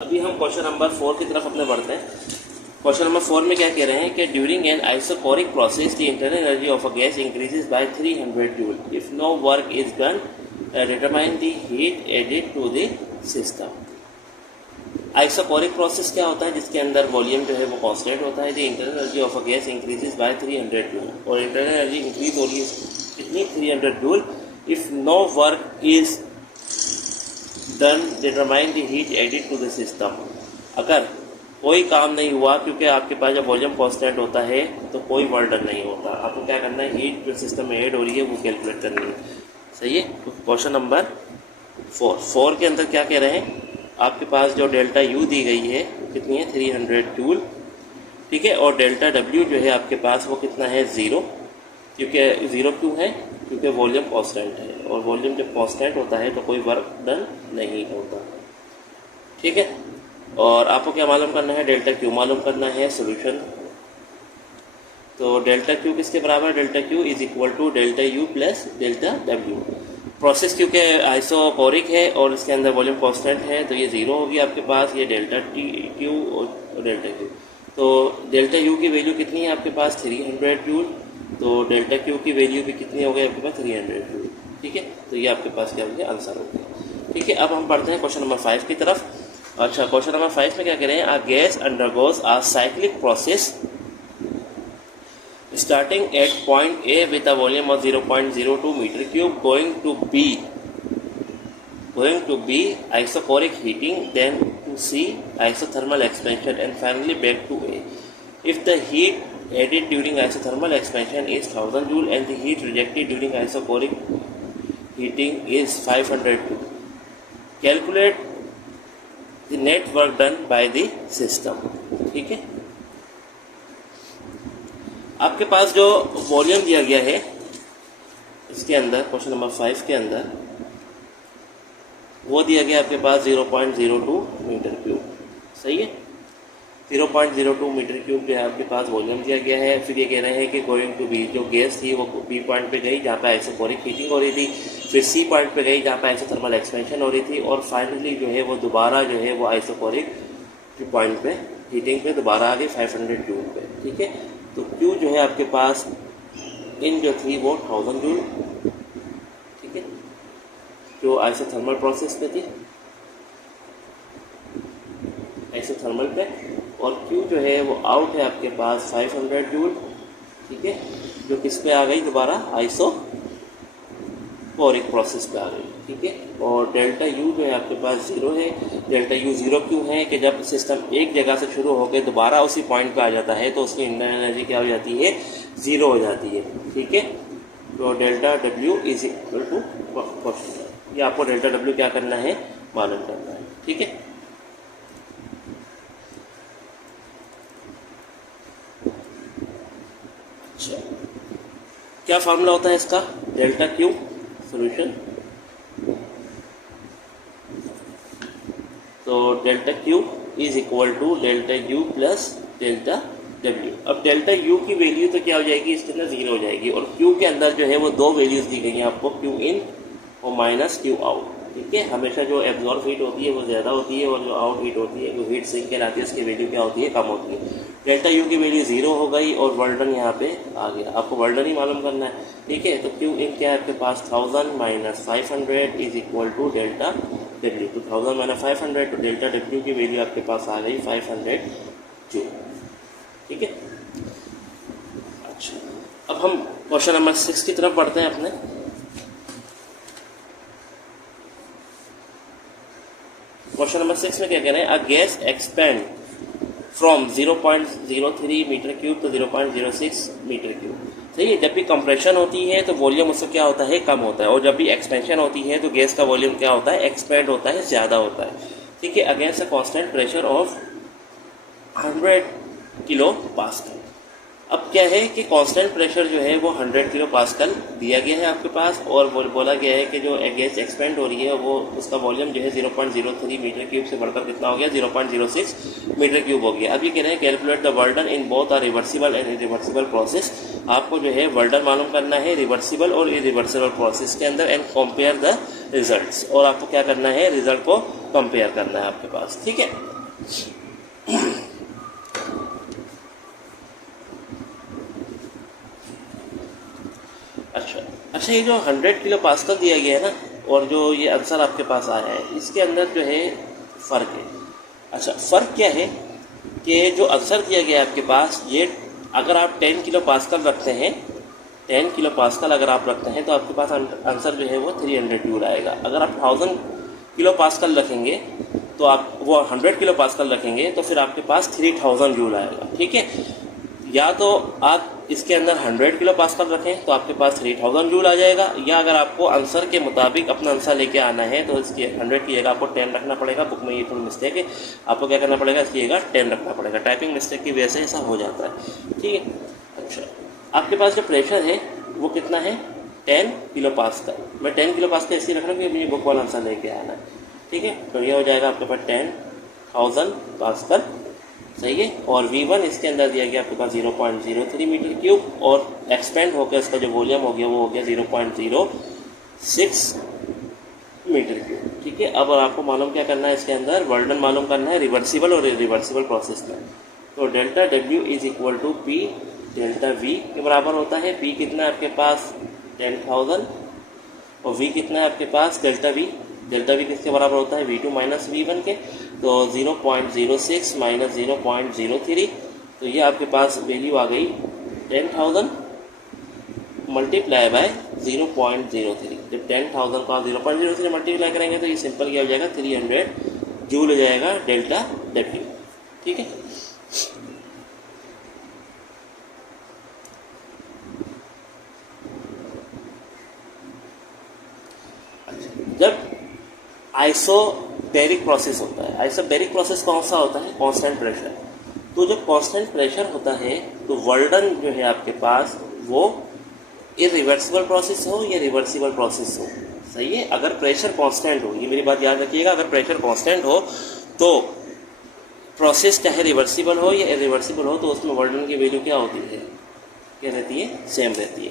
अभी हम question number 4 की तरफ अपने बढ़ते हैं। क्वेश्चन नंबर 4 में क्या कह रहे हैं कि during an isochoric process the internal energy of a gas increases by 300 joule if no work is done determine the heat added to the system. Isochoric process क्या होता है? जिसके अंदर वॉल्यूम जो है वो कांस्टेंट होता है। The internal energy of a gas increases by 300 joule और इंटरनल एनर्जी इंक्रीज हो रही है कितनी? 300 joule. If no work is done determine the heat added to the system. अगर कोई काम नहीं हुआ, क्योंकि आपके पास जब वॉल्यूम कांस्टेंट होता है तो कोई वर्क डन नहीं होता, आपको क्या करना है? हीट जो सिस्टम में ऐड हो रही है वो कैलकुलेट करनी है। सही है। तो क्वेश्चन नंबर 4 के अंदर क्या कह रहे हैं? आपके पास जो डेल्टा यू दी गई है कितनी है? 300 जूल। ठीक है। और डेल्टा डब्ल्यू जो है आपके पास वो कितना है? 0। क्योंकि 0 क्यों है? क्योंकि वॉल्यूम कांस्टेंट है और वॉल्यूम जब कांस्टेंट होता है तो कोई वर्क डन नहीं होता। ठीक है। और आपको क्या मालूम करना है? डेल्टा क्यू मालूम करना है। सॉल्यूशन, तो डेल्टा क्यू किसके बराबर? Delta Q is equal to delta U plus delta W. Process क्योंकि आइसोकोरिक है और इसके अंदर वॉल्यूम कांस्टेंट है तो ये 0 होगी आपके पास, ये डेल्टा क्यू और डेल्टा क्यू। तो डेल्टा यू की वैल्यू कितनी है आपके पास? 300 जूल। तो डेल्टा क्यू की वैल्यू भी कितनी हो गई आपके पास? 300 जूल। ठीक है। तो ये आपके पास क्या हो गया? आंसर हो गया। ठीक है। अब हम पढ़ते हैं क्वेश्चन नंबर 5 की तरफ। अच्छा, क्वेश्चन नंबर 5 में क्या कह रहे हैं? A gas undergoes a cyclic process starting at point A with a volume of 0.02 meter cube going to B isocoric heating, then to C isothermal expansion, and finally back to A. If the heat added during isothermal expansion is 1000 joule and the heat rejected during isocoric heating is 500 joule, calculate the net work done by the system. ठीक है। आपके पास जो volume दिया गया है इसके अंदर, question number 5 के अंदर वो दिया गया आपके पास 0.02 मीटर क्यूब। सही है। 0.02 मीटर क्यूब जो है आपके पास वॉल्यूम दिया गया है। फिर ये कह रहे हैं कि गोइंग टू बी, जो गैस थी वो बी पॉइंट पे गई जहाँ पे आइसोकोरिक हीटिंग हो रही थी, फिर सी पॉइंट पे गई जहाँ पे आइसोथर्मल एक्सपेंशन हो रही थी, और फाइनली जो है वो दोबारा जो है वो आइसोकोरिक पॉइंट पे हीटिंग पे दोबारा आ गई 500 जूल पे। ठीक है। तो Q जो है आपके पास इन जो थी वो 1000 जूल। ठीक है। जो आइसोथर्मल प्रोसेस पे थी, आइसोथर्मल पे, और Q जो है वो आउट है आपके पास 500 जूल। ठीक है। जो किस पे आ गई? दोबारा आइसोकोरिक प्रोसेस पे आ गई। ठीक है। और डेल्टा यू जो है आपके पास 0 है। डेल्टा यू 0 क्यों है? कि जब सिस्टम एक जगह से शुरू होकर दोबारा उसी पॉइंट पे आ जाता है तो उसकी इंटरनल एनर्जी क्या हो जाती है? 0 हो जाती है। ठीक है। तो delta W is equal to question, ये आपको डेल्टा डब्ल्यू क्या करना है? मालूम करना है। ठीक है। अच्छा, क्या फार्मूला होता है इसका? डेल्टा क्यू सॉल्यूशन, तो delta Q is equal to delta U plus delta W. अब डेल्टा यू की वैल्यू तो क्या हो जाएगी? इसके अंदर 0 हो जाएगी, और क्यू के अंदर जो है वो दो वैल्यूज दी गई हैं आपको, क्यू इन और माइनस क्यू आउट। ठीक है। हमेशा जो एब्जॉर्ब हीट होती है वो ज़्यादा होती है और जो आउट हीट होती है, जो हीट सिंक कहलाती है, उसकी वैल्यू क्या होती है? कम होती है। डेल्टा यू की वैल्यू 0 हो गई और वर्क डन यहाँ पे आ गया। आपको वर्क डन ही मालूम करना है। ठीक है। तो क्यू इन क्या है आपके पास? 1000 minus 500 is equal to delta W. तो 1000 माइनस 500 तो डेल्टा डब्ल्यू की वैल्यू आपके पास आ गई 500 जूल। ठीक है। अच्छा, अब हम क्वेश्चन नंबर 6 की तरफ बढ़ते हैं अपने। क्वेश्चन नंबर 6 में क्या कह रहे हैं? A gas expand from 0.03 metre cube to 0.06 metre cube. सही है। जब भी कंप्रेशन होती है तो वॉल्यूम उससे क्या होता है? कम होता है, और जब भी एक्सपेंशन होती है तो गैस का वॉल्यूम क्या होता है? एक्सपेंड होता है, ज़्यादा होता है। ठीक है। Against a constant pressure of 100 kilo pascal. अब क्या है कि कांस्टेंट प्रेशर जो है वो 100 किलो पास्कल दिया गया है आपके पास, और बोला गया है कि जो गैस एक्सपेंड हो रही है वो उसका वॉल्यूम जो है 0.03 मीटर क्यूब से बढ़कर कितना हो गया, 0.06 मीटर क्यूब हो गया। अब ये कह रहे हैं calculate the work done in both are reversible and irreversible process. आपको जो है वर्डन मालूम करना है रिवर्सिबल और इरिवर्सिबल प्रोसेस के अंदर, एंड कंपेयर द रिजल्ट्स, और आपको क्या करना है, रिजल्ट को कंपेयर करना है आपके पास, ठीक है। अच्छा, ये जो 100 किलो पास्कल दिया गया है ना, और जो ये आंसर आपके पास आया है, इसके अंदर जो है फ़र्क है। अच्छा, फ़र्क क्या है कि जो आंसर दिया गया है आपके पास, ये अगर आप 10 किलो पास्कल रखते हैं, 10 किलो पास्कल अगर आप रखते हैं तो आपके पास आंसर जो है वो 300 जूल आएगा। अगर आप 1000 किलो पास्कल रखेंगे तो आप वो 100 किलो पास्कल रखेंगे तो फिर आपके पास 3000 जूल आएगा, ठीक है। या तो आप इसके अंदर 100 किलो पास्कल रखें तो आपके पास 3000 जूल आ जाएगा, या अगर आपको आंसर के मुताबिक अपना आंसर लेके आना है तो इसके 100 की जगह आपको 10 रखना पड़ेगा। बुक में ये थोड़ी मिस्टेक है, आपको क्या करना पड़ेगा, इसकी जगह 10 रखना पड़ेगा। टाइपिंग मिस्टेक की वजह से ऐसा हो जाता है, ठीक है। अच्छा, आपके पास जो प्रेशर है वो कितना है, 10 किलो पास्कल। मैं 10 किलो पास्कल इसलिए रख रहा हूँ कि मुझे बुक वाला आंसर लेके आना है, ठीक है। तो ये हो जाएगा आपके पास 10,000 पास्कल, सही है। और V1 इसके अंदर दिया गया आपके पास 0.03 मीटर क्यूब, और एक्सपेंड होकर इसका जो वॉल्यूम हो गया वो हो गया 0.06 मीटर क्यूब, ठीक है। अब आपको मालूम क्या करना है, इसके अंदर वर्डन मालूम करना है रिवर्सिबल और इरिवर्सिबल प्रोसेस में। तो delta W is equal to P delta V के बराबर होता है। P कितना है आपके पास 10,000, और V कितना है आपके पास डेल्टा V। डेल्टा V किसके बराबर होता है, V2 माइनस V1 के। तो 0.06 माइनस 0.03, तो ये आपके पास वैल्यू आ गई 10,000 मल्टीप्लाई बाय 0.03। जब 10,000 का 0.03 मल्टीप्लाई करेंगे तो ये सिंपल क्या हो जाएगा, 300 जूल हो जाएगा डेल्टा W, ठीक है। जब आइसोबैरिक प्रोसेस होता है, आइसोबैरिक प्रोसेस कौन सा होता है, कांस्टेंट प्रेशर। तो जब कांस्टेंट प्रेशर होता है तो वर्डन जो है आपके पास वो इरिवर्सिबल प्रोसेस हो या रिवर्सिबल प्रोसेस हो, सही है। अगर प्रेशर कांस्टेंट हो, ये मेरी बात याद रखिएगा, अगर प्रेशर कांस्टेंट हो तो प्रोसेस चाहे रिवर्सिबल हो या इरिवर्सिबल हो तो उसमें वर्डन की वैल्यू क्या होती है, क्या रहती है, सेम रहती है।